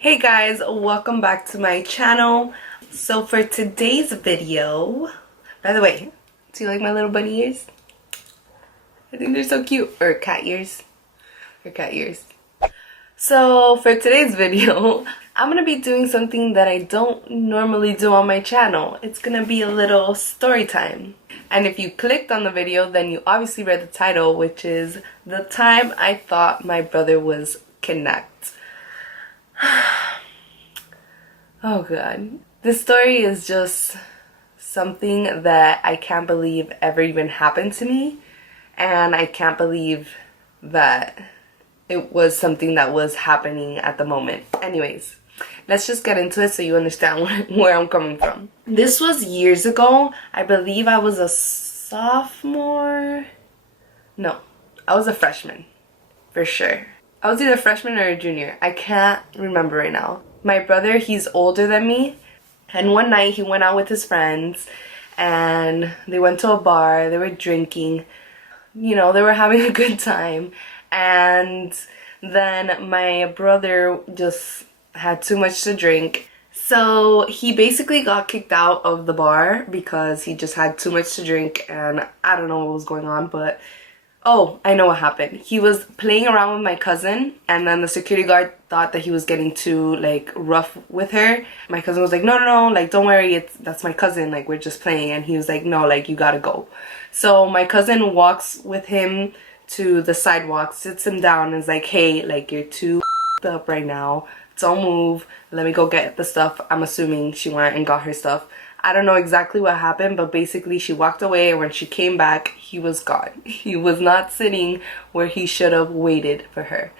Hey guys, welcome back to my channel. So for today's video, by the way, do you like my little bunny ears? I think they're so cute. Or cat ears. Or cat ears. So for today's video, I'm gonna be doing something that I don't normally do on my channel. It's gonna be a little story time. And if you clicked on the video, then you obviously read the title, which is The Time I Thought My Brother Was Kidnapped. Oh god. This story is just something that I can't believe ever even happened to me, and I can't believe that it was something that was happening at the moment. Anyways, let's just get into it so you understand where I'm coming from. This was years ago. I believe I was a sophomore. No, I was a freshman for sure. I was either a freshman or a junior. I can't remember right now. My brother, he's older than me, and one night he went out with his friends and they went to a bar. They were drinking, you know, they were having a good time, and then my brother just had too much to drink. So he basically got kicked out of the bar because he just had too much to drink, and I don't know what was going on, but oh, I know what happened. He was playing around with my cousin, and then the security guard thought that he was getting too like rough with her. My cousin was like, no, like don't worry, that's my cousin, like we're just playing. And he was like, no, like you gotta go. So my cousin walks with him to the sidewalk, sits him down, and is like, hey, like you're too up right now, don't move, let me go get the stuff. I'm assuming she went and got her stuff. I don't know exactly what happened, but basically she walked away, and when she came back, he was gone. He was not sitting where he should have waited for her.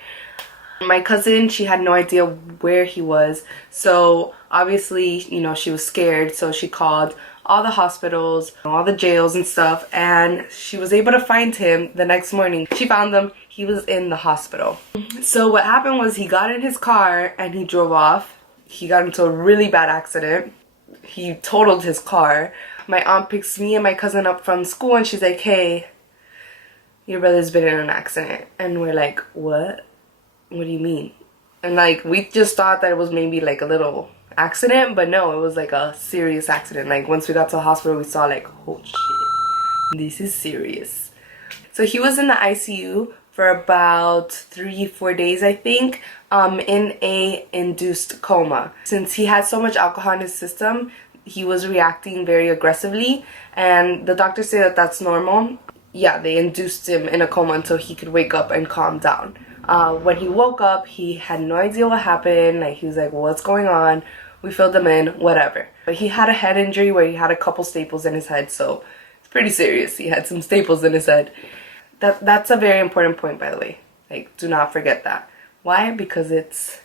My cousin, she had no idea where he was, so obviously, you know, she was scared, so she called all the hospitals, all the jails and stuff, and she was able to find him the next morning. She found him. He was in the hospital. So what happened was he got in his car and he drove off. He got into a really bad accident. He totaled his car. My aunt picks me and my cousin up from school, and she's like, hey, your brother's been in an accident. And we're like, what? What do you mean? And like, we just thought that it was maybe like a little accident, but no, it was like a serious accident. Like once we got to the hospital, we saw like, oh shit, this is serious. So he was in the ICU for about 3-4 days, I think, in a induced coma. Since he had so much alcohol in his system, he was reacting very aggressively, and the doctors say that that's normal. Yeah, they induced him in a coma until he could wake up and calm down. When he woke up, he had no idea what happened. Like, he was like, what's going on? We filled him in, whatever. But he had a head injury where he had a couple staples in his head, so it's pretty serious. He had some staples in his head. That's a very important point, by the way. Like, do not forget that. Why? Because it's...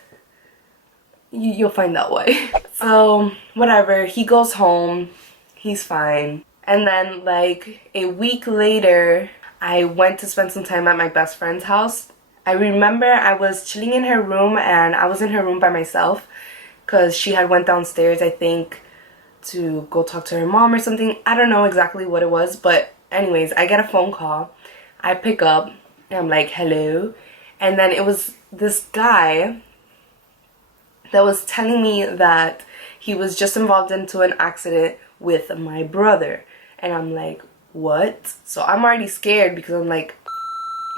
You'll find out why. So, whatever. He goes home. He's fine. And then, like, a week later, I went to spend some time at my best friend's house. I remember I was chilling in her room, and I was in her room by myself because she had went downstairs, I think, to go talk to her mom or something. I don't know exactly what it was, but anyways, I get a phone call. I pick up, and I'm like, hello. And then it was this guy that was telling me that he was just involved into an accident with my brother. And I'm like, what? So I'm already scared because I'm like,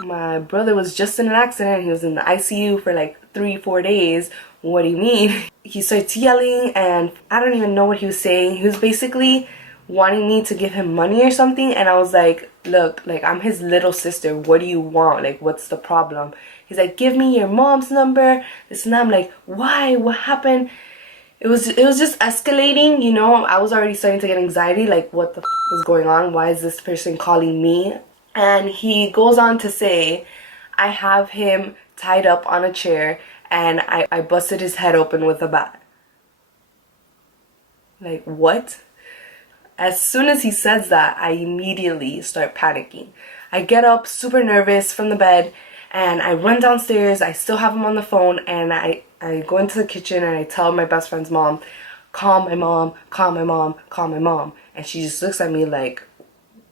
my brother was just in an accident. He was in the ICU for like 3-4 days. What do you mean? He starts yelling, and I don't even know what he was saying. He was basically wanting me to give him money or something, and I was like, look, like, I'm his little sister, what do you want? Like, what's the problem? He's like, give me your mom's number, this and that. I'm like, why? What happened? It was just escalating, you know. I was already starting to get anxiety, like, what the is going on? Why is this person calling me? And he goes on to say, I have him tied up on a chair, and I busted his head open with a bat. Like, what? As soon as he says that, I immediately start panicking. I get up super nervous from the bed, and I run downstairs. I still have him on the phone, and I go into the kitchen, and I tell my best friend's mom, call my mom, call my mom, call my mom. And she just looks at me like,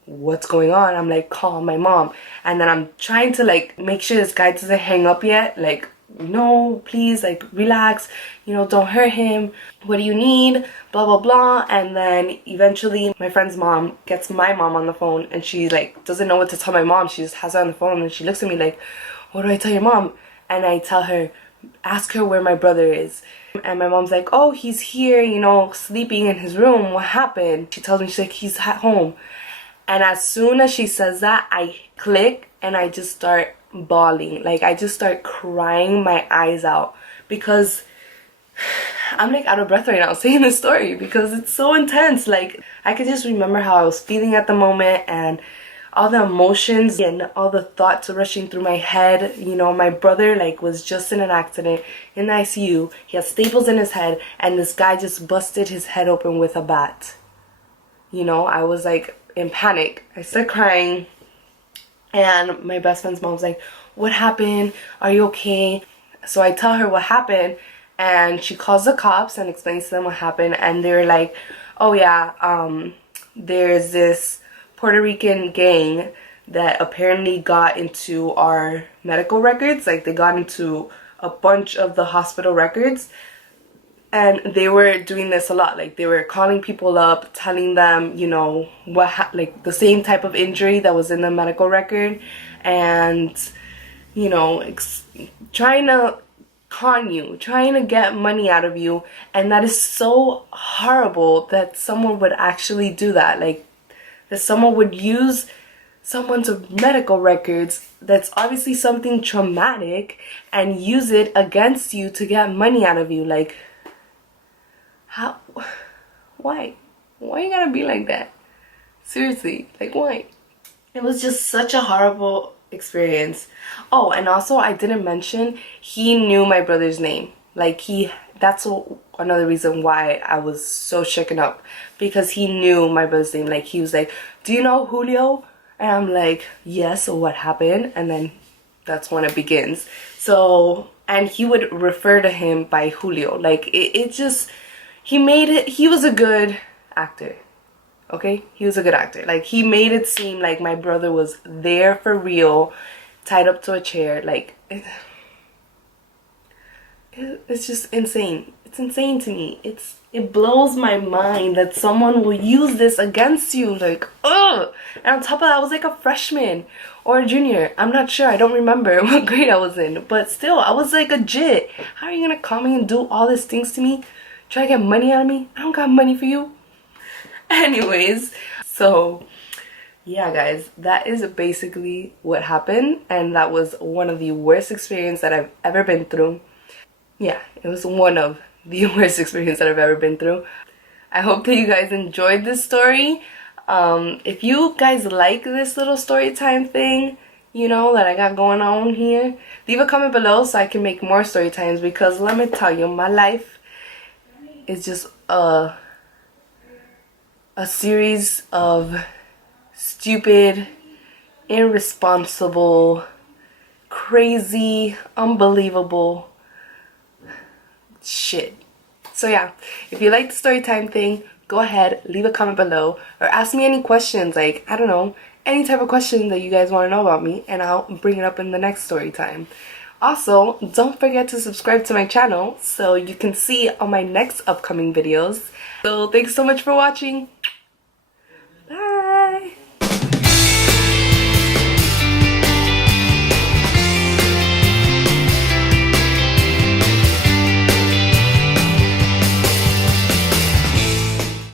what's going on? I'm like, call my mom. And then I'm trying to like make sure this guy doesn't hang up yet, like no, please, like, relax, you know, don't hurt him, what do you need, blah blah blah. And then eventually my friend's mom gets my mom on the phone, and she like doesn't know what to tell my mom. She just has her on the phone, and she looks at me like, what do I tell your mom? And I tell her, ask her where my brother is. And my mom's like, oh, he's here, you know, sleeping in his room, what happened? She tells me, she's like, he's at home. And as soon as she says that, I click and I just start bawling. Like, I just start crying my eyes out, because I'm like out of breath right now saying this story, because it's so intense. Like, I could just remember how I was feeling at the moment, and all the emotions and all the thoughts rushing through my head. You know, my brother like was just in an accident in the ICU. He has staples in his head, and this guy just busted his head open with a bat. You know, I was like in panic. I started crying, and my best friend's mom's like, what happened? Are you okay? So I tell her what happened, and she calls the cops and explains to them what happened. And they're like, oh yeah, there's this Puerto Rican gang that apparently got into our medical records. Like, they got into a bunch of the hospital records, and they were doing this a lot. Like, they were calling people up, telling them, you know, like the same type of injury that was in the medical record, and, you know, trying to con you, trying to get money out of you. And that is so horrible that someone would actually do that. Like, that someone would use someone's medical records that's obviously something traumatic and use it against you to get money out of you. Like, how? Why you gotta be like that? Seriously, like, why? It was just such a horrible experience. Oh, and also I didn't mention, he knew my brother's name. Like, that's another reason why I was so shaken up, because he knew my brother's name. Like, he was like, do you know Julio? And I'm like, yes. So what happened? And then that's when it begins. So, and he would refer to him by Julio. Like, it just, he was a good actor. Okay, he was a good actor. Like, he made it seem like my brother was there for real, tied up to a chair. Like, it's just insane. It's insane to me. It blows my mind that someone will use this against you. Like, ugh. And on top of that, I was like a freshman or a junior. I'm not sure. I don't remember what grade I was in. But still, I was like a jit. How are you gonna come in and do all these things to me? Try to get money out of me? I don't got money for you. Anyways, so yeah, guys, that is basically what happened. And that was one of the worst experiences that I've ever been through. Yeah, it was one of the worst experiences that I've ever been through. I hope that you guys enjoyed this story. If you guys like this little story time thing, you know, that I got going on here, leave a comment below so I can make more story times, because let me tell you, my life is just a series of stupid, irresponsible, crazy, unbelievable shit. So yeah, if you like the story time thing, go ahead, leave a comment below, or ask me any questions. Like, I don't know, any type of question that you guys want to know about me, and I'll bring it up in the next story time. Also, don't forget to subscribe to my channel so you can see all my next upcoming videos. So thanks so much for watching.